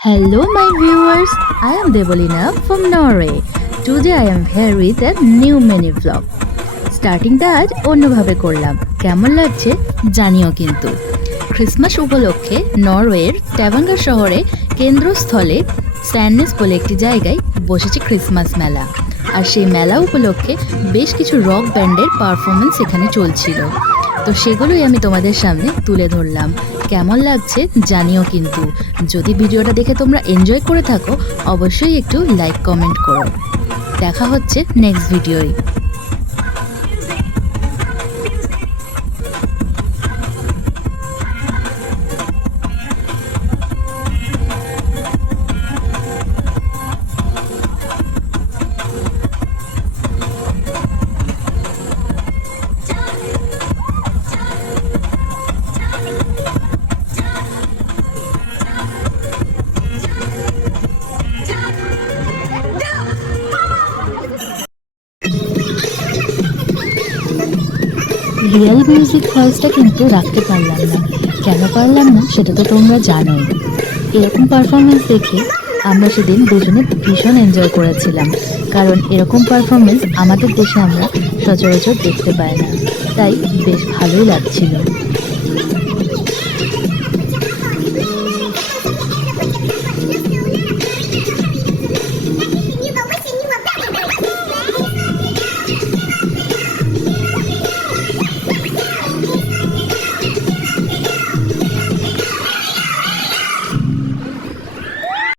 Hello, my viewers. I am Devolina from Norway. Today I am here with a new mini vlog. Starting আজ অন্যভাবে করলাম, কেমন লাগছে জানিও। কিন্তু ক্রিসমাস উপলক্ষে নরওয়ের স্ট্যাভাঙ্গার শহরে কেন্দ্রস্থলে স্যান্ডনেস বলে একটি জায়গায় বসেছে ক্রিসমাস মেলা। আর সেই মেলা উপলক্ষে বেশ কিছু রক ব্যান্ডের পারফরমেন্স এখানে চলছিল, তো সেগুলোই আমি তোমাদের সামনে তুলে ধরলাম। কেমন লাগছে জানিও। কিন্তু যদি ভিডিওটা দেখে তোমরা এনজয় করে থাকো অবশ্যই একটু লাইক কমেন্ট করো। দেখা হচ্ছে নেক্সট ভিডিওয়। রিয়েল মিউজিক ভয়েসটা কিন্তু রাখতে পারলাম না। কেন পারলাম না সেটা তো তোমরা জানোই। এরকম পারফরমেন্স দেখে আমরা সেদিন দুজনে ভীষণ এনজয় করেছিলাম, কারণ এরকম পারফরমেন্স আমাদের দেশে আমরা সচরাচর দেখতে পাই না, তাই বেশ ভালোই লাগছিল।